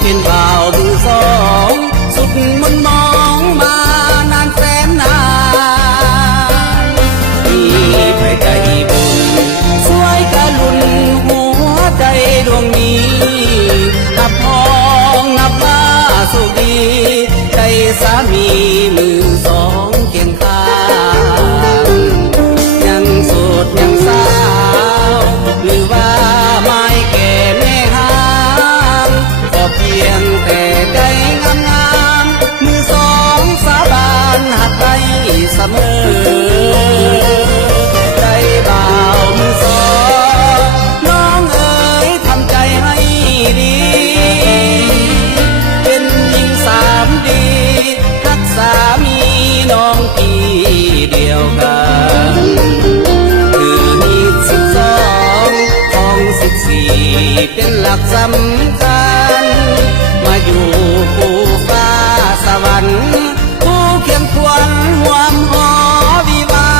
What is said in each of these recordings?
เป็นบ่าวมือสองสุดมนมองมานานแสนนานมีไปใจบุญช่วยกะลุนหัวใจดวงนี้นับพองนับว่าสุขดีใจสามีมือสองเคียงข้างยังโสดยังสาวหรือว่าไม่แก่แม่ห้างก็เพียงแต่ใจงามงามมือสองสาบานหักใจเสมอใจบ่าวมือสองน้องเอ๋ยทำใจให้ดีเป็นหญิงสามดีรักสามีน้องพี่เดียวกันคือมี12ของ14เป็นหลักสำคัญมาอยู่คู่ฟ้าสวรรค์คู่เคียงควรห่วมหอวิวา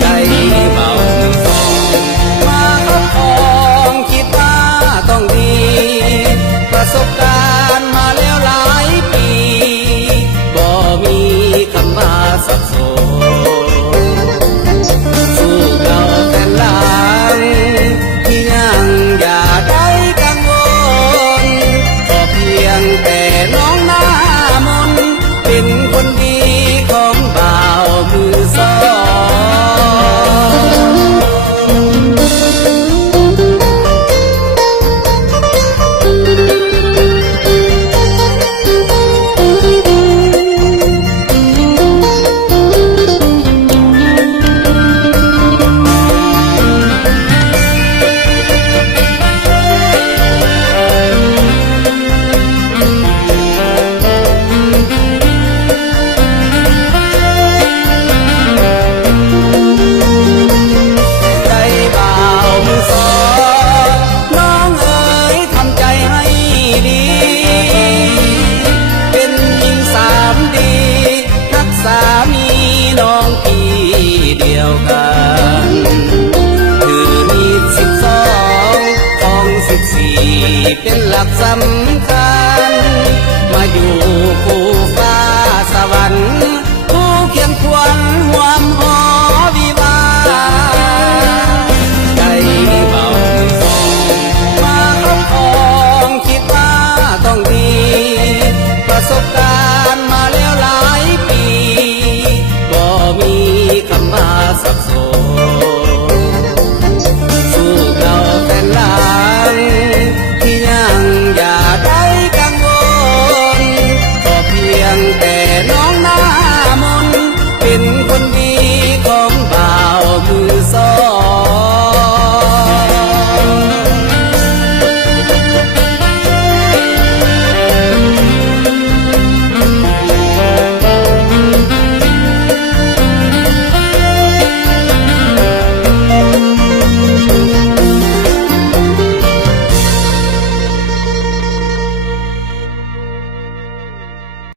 ใจเบาสองมาเข้าคองคิดว่าต้องดีประสบการณ์มาแล้วหลายปีบ่มีคำว่าสับสนสู้เราแต่หลังที่ยังอย่าได้กังวลก็เพียงแต่น้องหน้ามนเป็นคนดีของบ่าวมือสองเป็นหลักสำคัญมาอยู่คู่ฟ้าสวรรค์คู่เคียงควรห่วมหอ